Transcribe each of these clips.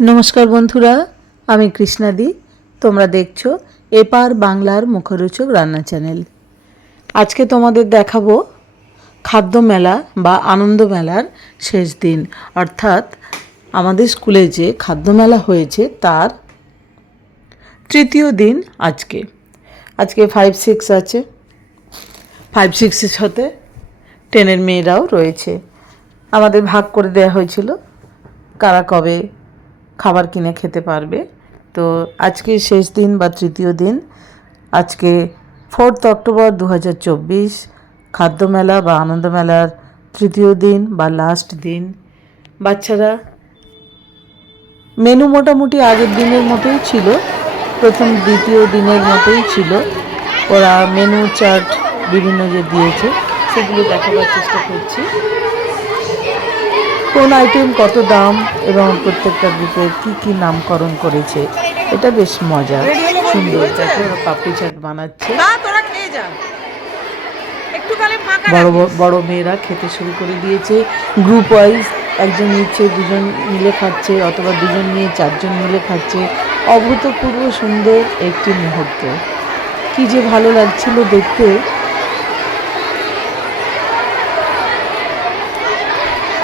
নমস্কার বন্ধুরা, আমি কৃষ্ণাদি। তোমরা দেখছ এপার বাংলার মুখরোচক রান্না চ্যানেল। আজকে তোমাদের দেখাবো খাদ্য মেলা বা আনন্দ মেলার শেষ দিন। অর্থাৎ আমাদের স্কুলে যে খাদ্য মেলা হয়েছে তার তৃতীয় দিন আজকে। আজকে ফাইভ সিক্স আছে। ফাইভ সিক্সের সাথে টেনের মেয়েরাও রয়েছে। আমাদের ভাগ করে দেওয়া হয়েছিল কারা কবে খাবার কিনে খেতে পারবে। তো আজকে শেষ দিন বা তৃতীয় দিন। আজকে ফোর্থ অক্টোবর দু হাজার চব্বিশ, খাদ্যমেলা বা আনন্দমেলার তৃতীয় দিন বা লাস্ট দিন। বাচ্চারা মেনু মোটামুটি আগের দিনের মতোই ছিল, প্রথম, দ্বিতীয় দিনের মতোই ছিল। ওরা মেনু চার্ট বিভিন্ন যে দিয়েছে, সেগুলো দেখাবার চেষ্টা করছি। কোন আইটেম কত দাম এবং প্রত্যেকটা গ্রুপের কি কি নামকরণ করেছে এটা বেশ মজা সুন্দর ওরা পাপড়ি চাট বানাচ্ছে। বড়- বড় মেয়েরা খেতে শুরু করে দিয়েছে। গ্রুপ ওয়াইজ একজন নিচ্ছে দুজন মিলে খাচ্ছে অথবা দুজন নিয়ে চারজন মিলে খাচ্ছে। অভূতপূর্ব সুন্দর একটি মুহূর্ত। কি যে ভালো লাগছিল দেখতে।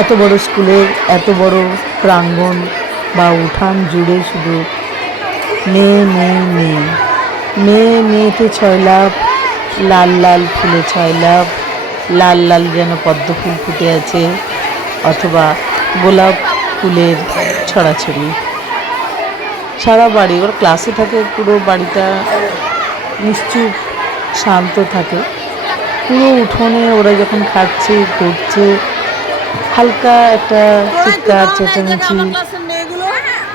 এত বড় স্কুলের এত বড় প্রাঙ্গণ বা উঠান জুড়ে শুধু মেয়ে মেয়ে মেয়ে মেয়ে মেয়েতে ছয় লাভ লাল লাল ফুলে ছয় লাভ লাল লাল যেন পদ্ম ফুল ফুটে আছে, অথবা গোলাপ ফুলের ছড়াছড়ি। সারা বাড়ি, ওর ক্লাসে থাকে পুরো বাড়িটা নিশ্চুপ শান্ত থাকে। পুরো উঠোনে ওরা যখন খাচ্ছে, ঘুরছে হালকা একটা চিৎকার চেঁচামেচি।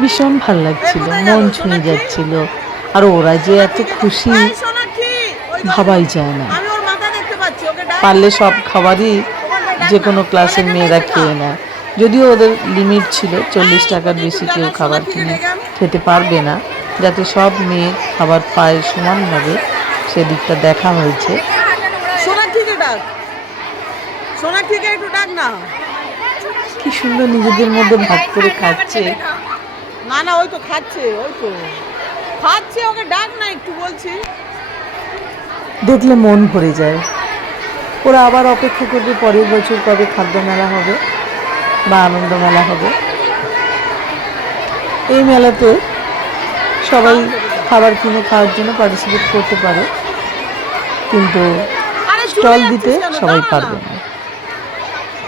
ভীষণ ভালো লাগছিল মন ছুঁয়ে যাচ্ছিল আর ওরা যে এত খুশি ভাবাই যায় না। পারলে সব খাবারই যে কোনো ক্লাসের মেয়েরা খেয়ে নেয় যদিও ওদের লিমিট ছিল চল্লিশ টাকার বেশি কেউ খাবার কিনে খেতে পারবে না যাতে সব মেয়ে খাবার পায় সমানভাবে সেদিকটা দেখা হয়েছে সোনাক্ষীকে ডাক। সোনাক্ষীকে একটু ডাক না। কি সুন্দর নিজেদের মধ্যে ভাগ করে খাচ্ছে। না, না, ওই তো খাচ্ছে, ওই তো। খাচ্ছে, ওকে ডাক না একটু বলছি। দেখলে মন ভরে যায়। ওরা আবার অপেক্ষা করবে পরের বছর কবে খাদ্য মেলা হবে বা আনন্দ মেলা হবে। এই মেলাতে সবাই খাবার কিনে খাওয়ার জন্য পার্টিসিপেট করতে পারে। কিন্তু স্টল দিতে? সবাই পারবে না।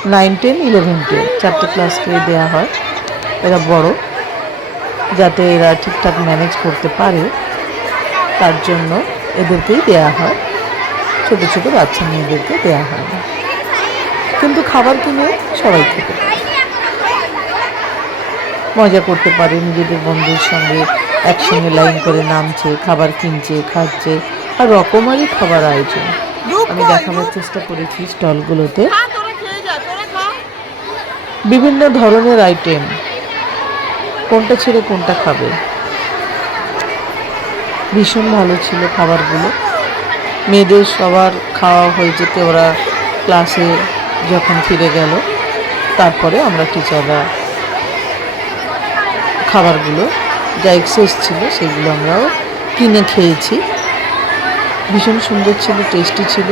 নাইন টেন ইলেভেন টুয়েলভ চারটে ক্লাসকে দেওয়া হয়। এরা বড় যাতে এরা ঠিকঠাক ম্যানেজ করতে পারে তার জন্য এদেরকেই দেয়া হয়। ছোটো ছোটো বাচ্চা মেয়েদেরকে দেয়া হয়। না কিন্তু খাবার কিনে সবাই খেতে পারে। মজা করতে পারে নিজেদের বন্ধুর সঙ্গে একসঙ্গে লাইন করে নামছে খাবার কিনছে খাচ্ছে আর রকমারি খাবার আয়োজন। আমি কই, দেখাবার চেষ্টা করেছি স্টলগুলোতে খা, তোরা খেয়ে যা, তোরা খা। বিভিন্ন ধরনের আইটেম কোনটা ছেড়ে কোনটা খাবে। ভীষণ ভালো ছিল খাবারগুলো। মেয়েদের সবার খাওয়া হয়ে যেতে ওরা ক্লাসে যখন ফিরে গেল, তারপরে আমরা টিচাররা খাবারগুলো যা এক্সেস ছিল সেগুলো আমরাও কিনে খেয়েছি। ভীষণ সুন্দর ছিল টেস্টি ছিল।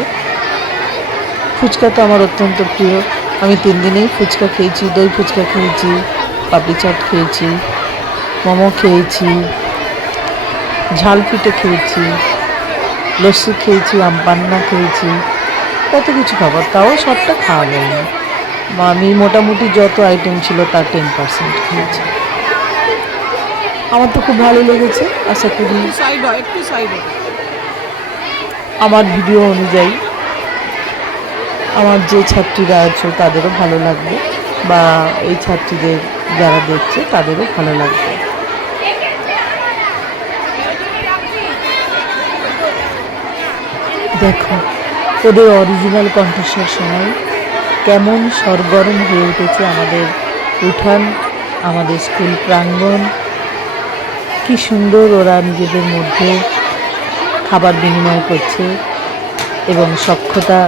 ফুচকা তো আমার অত্যন্ত প্রিয়। আমি তিন দিনেই ফুচকা খেয়েছি দই ফুচকা খেয়েছি পাপড়ি চাট খেয়েছি মোমো খেয়েছি ঝাল পিঠে খেয়েছি লস্যি খেয়েছি আম পান্না খেয়েছি কত কিছু খাবার তাও সবটা খাওয়া যায়নি বা আমি মোটামুটি যত আইটেম ছিল তার টেন পার্সেন্ট খেয়েছি আমার তো খুব ভালো লেগেছে আশা করি। আমার ভিডিও অনুযায়ী আমার যে ছাত্রীরা আছে, তাদেরও ভালো লাগবে। বা এই ছাত্রীদের যারা দেখছে, তাদেরও ভালো লাগবে। দেখো, ওদের অরিজিনাল কণ্ঠস্বর সময় কেমন সরগরম হয়ে উঠেছে আমাদের উঠান, আমাদের স্কুল প্রাঙ্গণ। কি সুন্দর ওরা নিজেদের মধ্যে খাবার বিনিময় করছে এবং সক্ষতা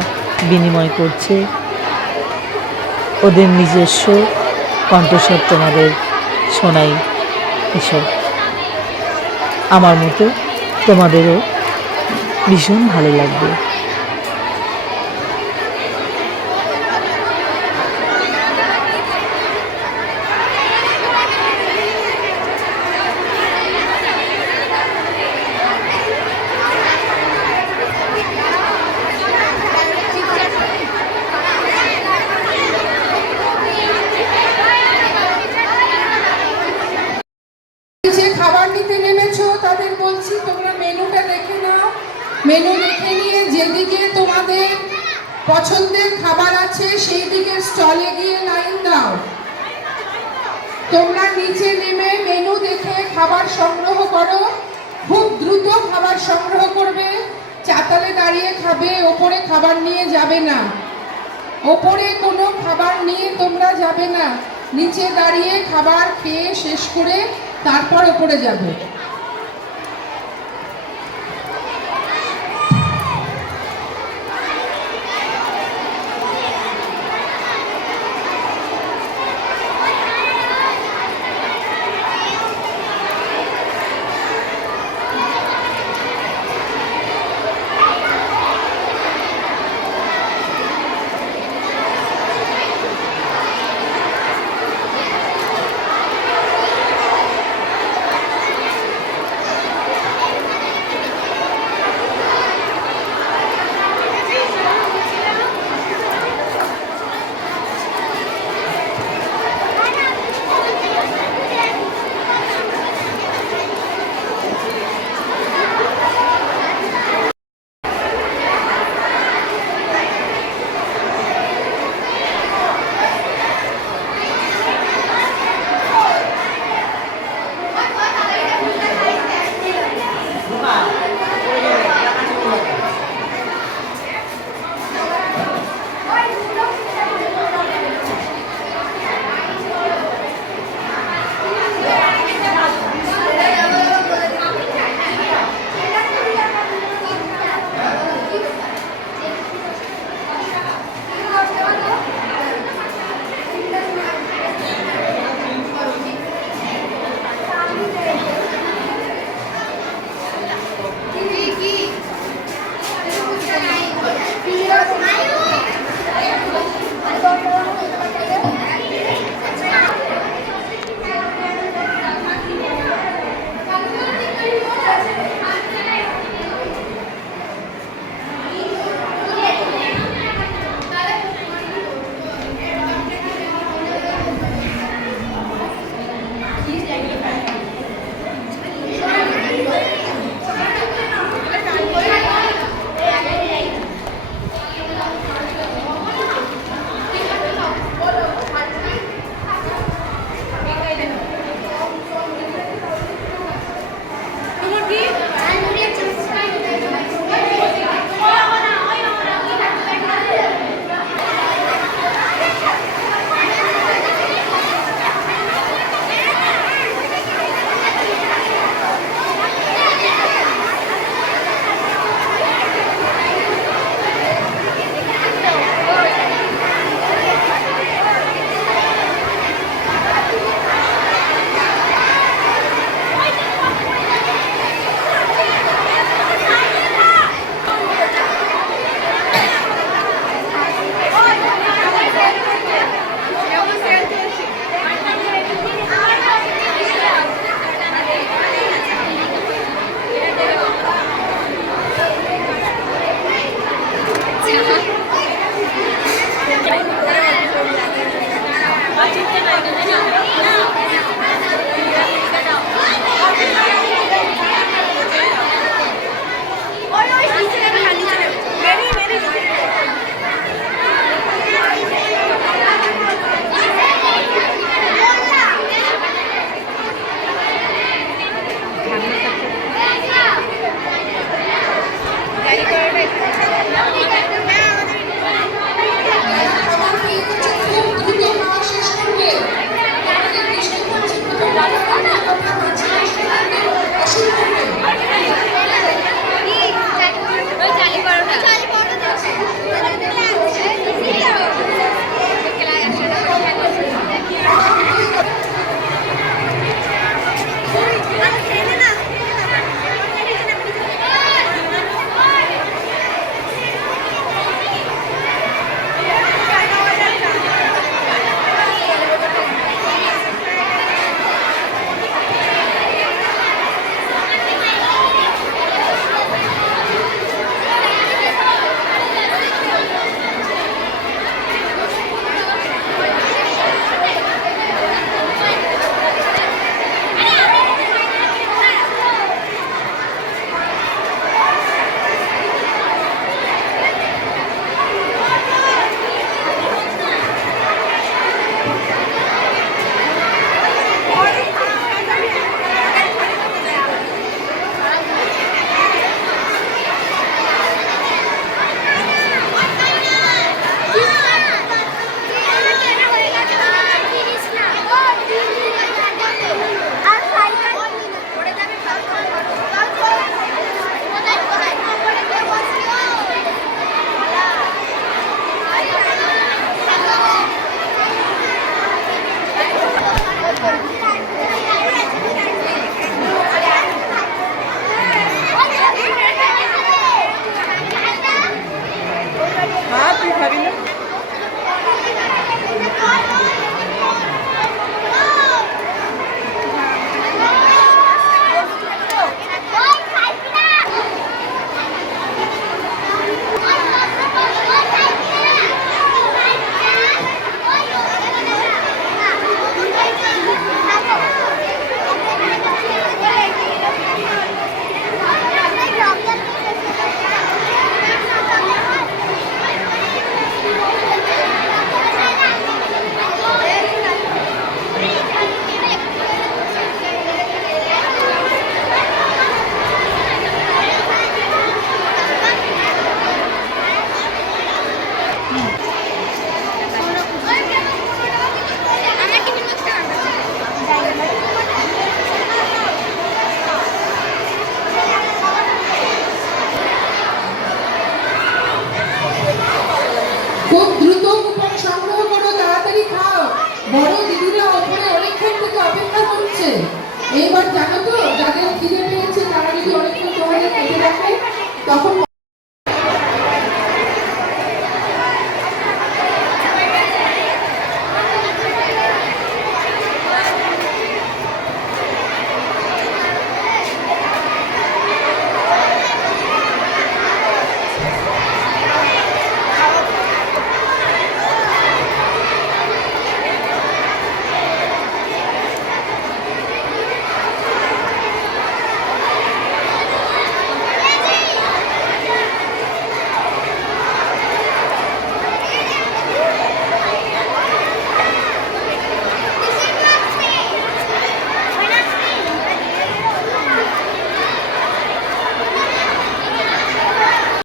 বিনিময় করছে। ওদের নিজস্ব কণ্ঠস্বর তোমাদের শোনাই এসব। আমার মতো তোমাদেরও ভীষণ ভালো লাগবে যে খাবার নিতে নেমেছো তাদের বলছি তোমরা মেনুটা দেখে নাও মেনু দেখে নিয়ে যেদিকে তোমাদের পছন্দের খাবার আছে সেই দিকের স্টলে গিয়ে লাইন দাও। তোমরা নিচে নেমে মেনু দেখে খাবার সংগ্রহ করো। খুব দ্রুত খাবার সংগ্রহ করবে। চাতালে দাঁড়িয়ে খাবে, ওপরে খাবার নিয়ে যাবে না। ওপরে কোনো খাবার নিয়ে তোমরা যাবে না। নিচে দাঁড়িয়ে খাবার খেয়ে শেষ করে তারপর ওপরে যাবে।